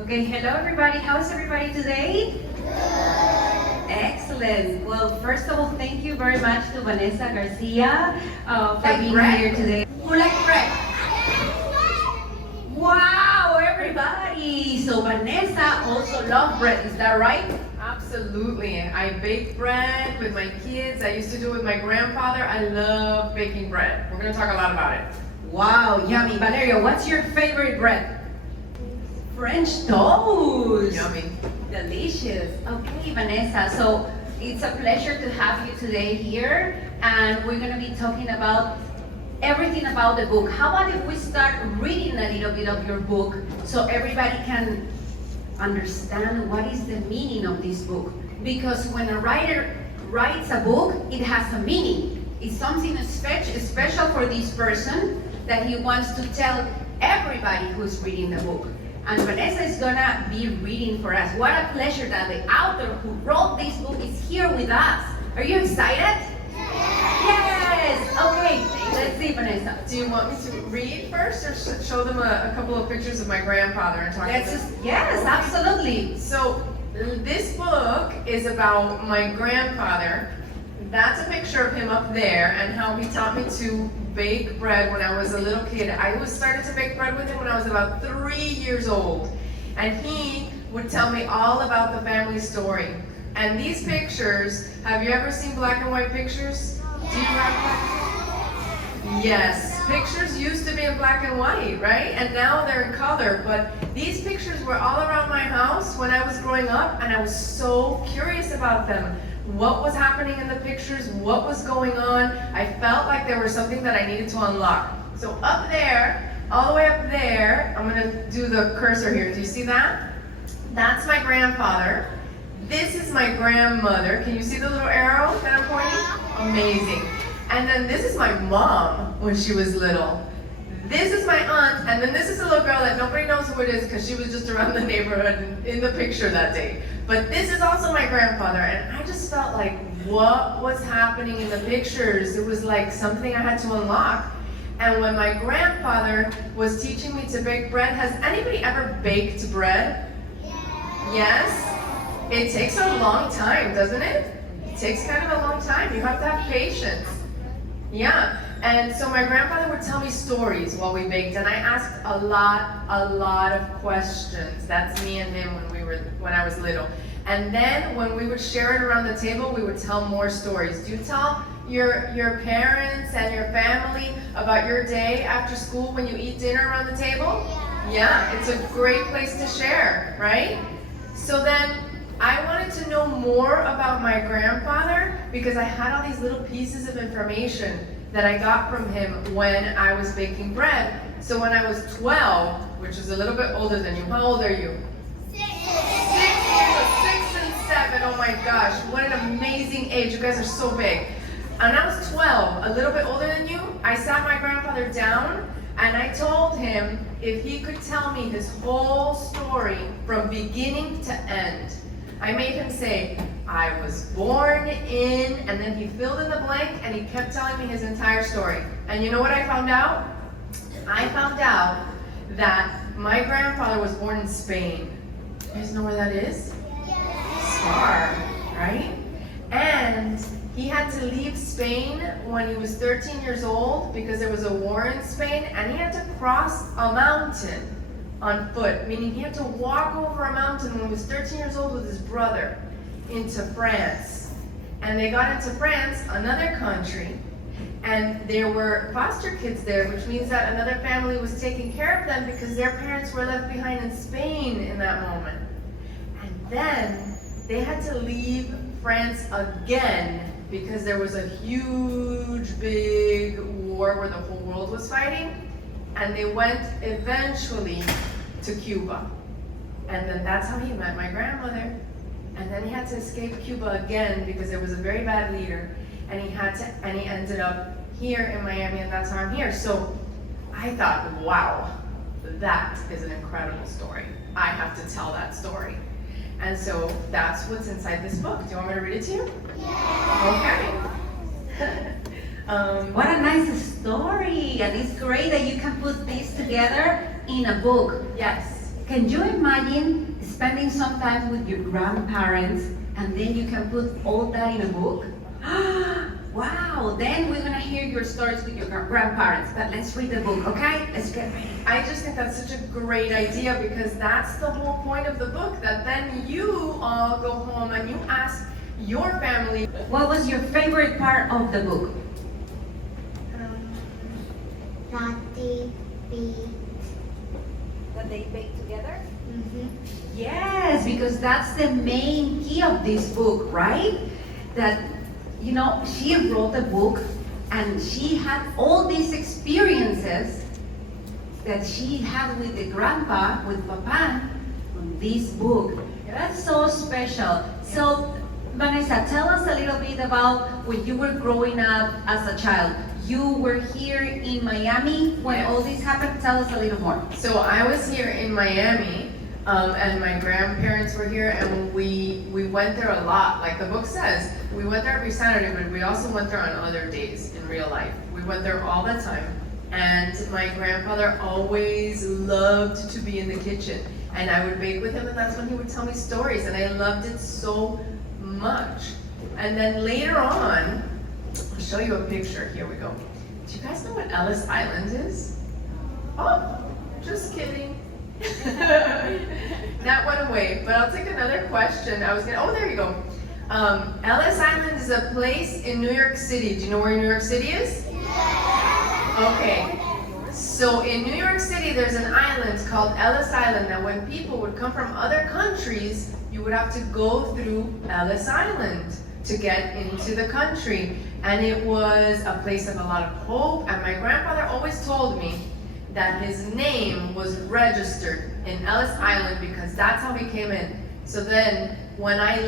Okay, hello everybody. How is everybody today? Excellent. Well, first of all, thank you very much to Vanessa Garcia for being here today. Who likes bread? Wow, everybody! So Vanessa also loves bread, is that right? Absolutely. I bake bread with my kids. I used to do it with my grandfather. I love baking bread. We're going to talk a lot about it. Wow, yummy. Valeria, what's your favorite bread? French toast. Yummy. Delicious. Okay, Vanessa. So it's a pleasure to have you today here, and we're going to be talking about everything about the book. How about if we start reading a little bit of your book so everybody can understand what is the meaning of this book? Because when a writer writes a book, it has a meaning. It's something special for this person that he wants to tell everybody who's reading the book. And Vanessa is gonna be reading for us. What a pleasure that the author who wrote this book is here with us. Are you excited? Yes! Okay, let's see, Vanessa. Do you want me to read first or show them a couple of pictures of my grandfather and talk about this? Yes, absolutely. So this book is about my grandfather. That's a picture of him up there and how he taught me to bake bread when I was a little kid. I started to bake bread with him when I was about 3 years old. And he would tell me all about the family story. And these pictures, have you ever seen black and white pictures? Do you have that? Yes, pictures used to be in black and white, right? And now they're in color. But these pictures were all around my house when I was growing up, and I was so curious about them. What was happening in the pictures, what was going on. I felt like there was something that I needed to unlock. So up there, all the way up there, I'm gonna do the cursor here. Do you see that? That's my grandfather. This is my grandmother. Can you see the little arrow that I'm pointing? Amazing. And then this is my mom when she was little. This is my aunt, and then this is a little girl that nobody knows who it is because she was just around the neighborhood in the picture that day. But this is also my grandfather, and I just felt like what was happening in the pictures, it was like something I had to unlock. And when my grandfather was teaching me to bake bread, has anybody ever baked bread? Yes? It takes a long time, doesn't it? It takes kind of a long time. You have to have patience. Yeah. And so my grandfather would tell me stories while we baked, and I asked a lot of questions. That's me and him when I was little. And then when we would share it around the table, we would tell more stories. Do you tell your parents and your family about your day after school when you eat dinner around the table? Yeah, it's a great place to share, right? So then I wanted to know more about my grandfather because I had all these little pieces of information that I got from him when I was baking bread. So when I was 12, which is a little bit older than you, how old are you? 6 and 7, oh my gosh, what an amazing age. You guys are so big. And I was 12, a little bit older than you. I sat my grandfather down and I told him if he could tell me his whole story from beginning to end. I made him say, I was born in, and then he filled in the blank, and he kept telling me his entire story. And you know what I found out? I found out that my grandfather was born in Spain. You guys know where that is? Star, right? And he had to leave Spain when he was 13 years old because there was a war in Spain, and he had to cross a mountain on foot, meaning he had to walk over a mountain when he was 13 years old with his brother into France. And they got into France, another country, and there were foster kids there, which means that another family was taking care of them because their parents were left behind in Spain in that moment. And then they had to leave France again because there was a huge, big war where the whole world was fighting. And they went eventually to Cuba. And then that's how he met my grandmother. And then he had to escape Cuba again because there was a very bad leader. And he ended up here in Miami, and that's how I'm here. So I thought, wow, that is an incredible story. I have to tell that story. And so that's what's inside this book. Do you want me to read it to you? Yeah. Okay. What a nice story, and it's great that you can put this together in a book. Yes. Can you imagine spending some time with your grandparents and then you can put all that in a book? Wow, then we're gonna hear your stories with your grandparents, but let's read the book, okay? Let's get ready. I just think that's such a great idea because that's the whole point of the book, that then you all go home and you ask your family. What was your favorite part of the book? That they be. That they bake together? Mm-hmm. Yes, because that's the main key of this book, right? That, you know, she wrote a book and she had all these experiences that she had with the grandpa, with Papa, on this book. That's so special. So, Vanessa, tell us a little bit about when you were growing up as a child. You were here in Miami when Yes. all this happened. Tell us a little more. So I was here in Miami, and my grandparents were here, and we went there a lot. Like the book says, we went there every Saturday, but we also went there on other days in real life. We went there all the time. And my grandfather always loved to be in the kitchen. And I would bake with him, and that's when he would tell me stories, and I loved it so much. And then later on, I'll show you a picture. Here we go. Do you guys know what Ellis Island is? Oh, just kidding. That went away, but I'll take another question. Oh, there you go. Ellis Island is a place in New York City. Do you know where New York City is? Okay. So in New York City, there's an island called Ellis Island that when people would come from other countries, you would have to go through Ellis Island to get into the country. And it was a place of a lot of hope. And my grandfather always told me that his name was registered in Ellis Island because that's how he came in. So then when I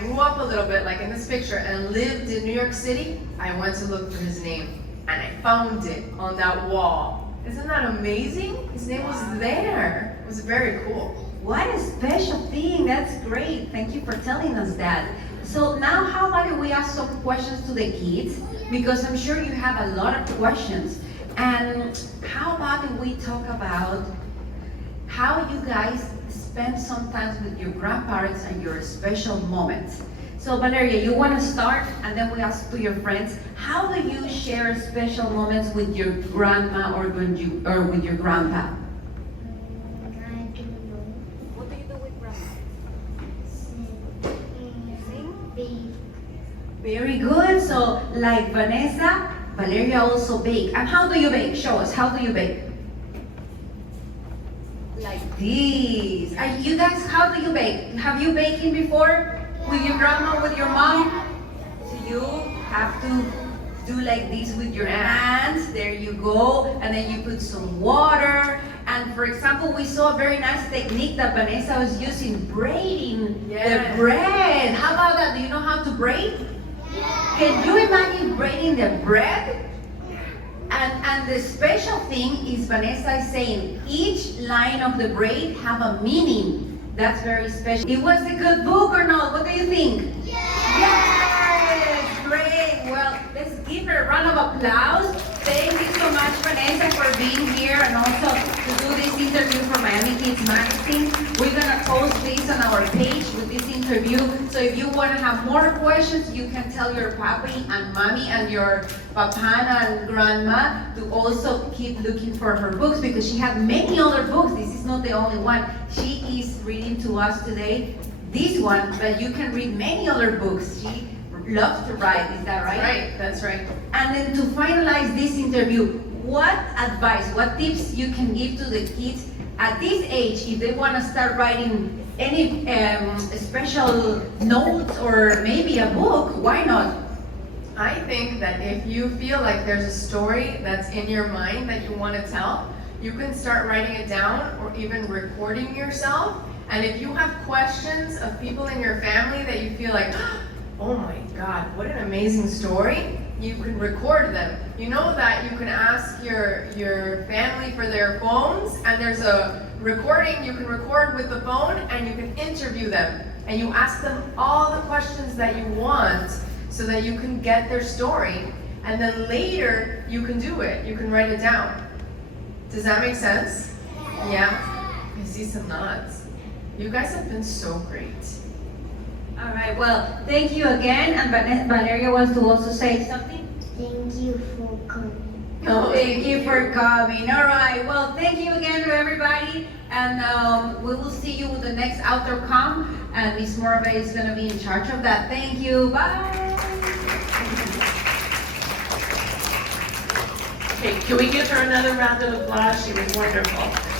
grew up a little bit, like in this picture, and lived in New York City, I went to look for his name. And I found it on that wall. Isn't that amazing? His name was there. It was very cool. What a special thing. That's great. Thank you for telling us that. So now how about if we ask some questions to the kids? Because I'm sure you have a lot of questions. And how about if we talk about how you guys spend some time with your grandparents and your special moments? So Valeria, you want to start, and then we ask to your friends, how do you share special moments with your grandma or with your grandpa? I don't know. What do you do with grandma? Be. Very good. So like Vanessa, Valeria also bake. And how do you bake? Show us. How do you bake? Like this. And you guys, how do you bake? Have you baking before? With your grandma, with your mom? So you have to do like this with your hands. There you go. And then you put some water. And for example, we saw a very nice technique that Vanessa was using, braiding the bread. How about that? Do you know how to braid? Can you imagine braiding the bread? And the special thing is Vanessa is saying each line of the braid have a meaning. That's very special. It was a good book or not? What do you think? Yes! Great! Well, let's give her a round of applause. Thank you so much, Vanessa, for being here and also to do this interview for Miami Kids Magazine. We're gonna post this on our page with this interview. So if you wanna have more questions, you can tell your papi and mommy and your papana and grandma to also keep looking for her books because she has many other books. This is not the only one. She is reading to us today this one, but you can read many other books. She loves to write, is that right? Right, that's right. And then to finalize this interview, what advice, what tips you can give to the kids at this age if they want to start writing any special notes or maybe a book? Why not? I think that if you feel like there's a story that's in your mind that you want to tell, you can start writing it down or even recording yourself. And if you have questions of people in your family that you feel like, oh my God, what an amazing story, you can record them. You know that you can ask your family for their phones, and there's a recording you can record with the phone, and you can interview them. And you ask them all the questions that you want so that you can get their story. And then later, you can do it. You can write it down. Does that make sense? Yeah? I see some nods. You guys have been so great. All right, well, thank you again, and Valeria wants to also say something. Thank you for coming. Thank you for coming. All right, well, thank you again to everybody, and we will see you with the next outdoor comp, and Miss Morbe is going to be in charge of that. Thank you. Bye. Okay, can we give her another round of applause? She was wonderful.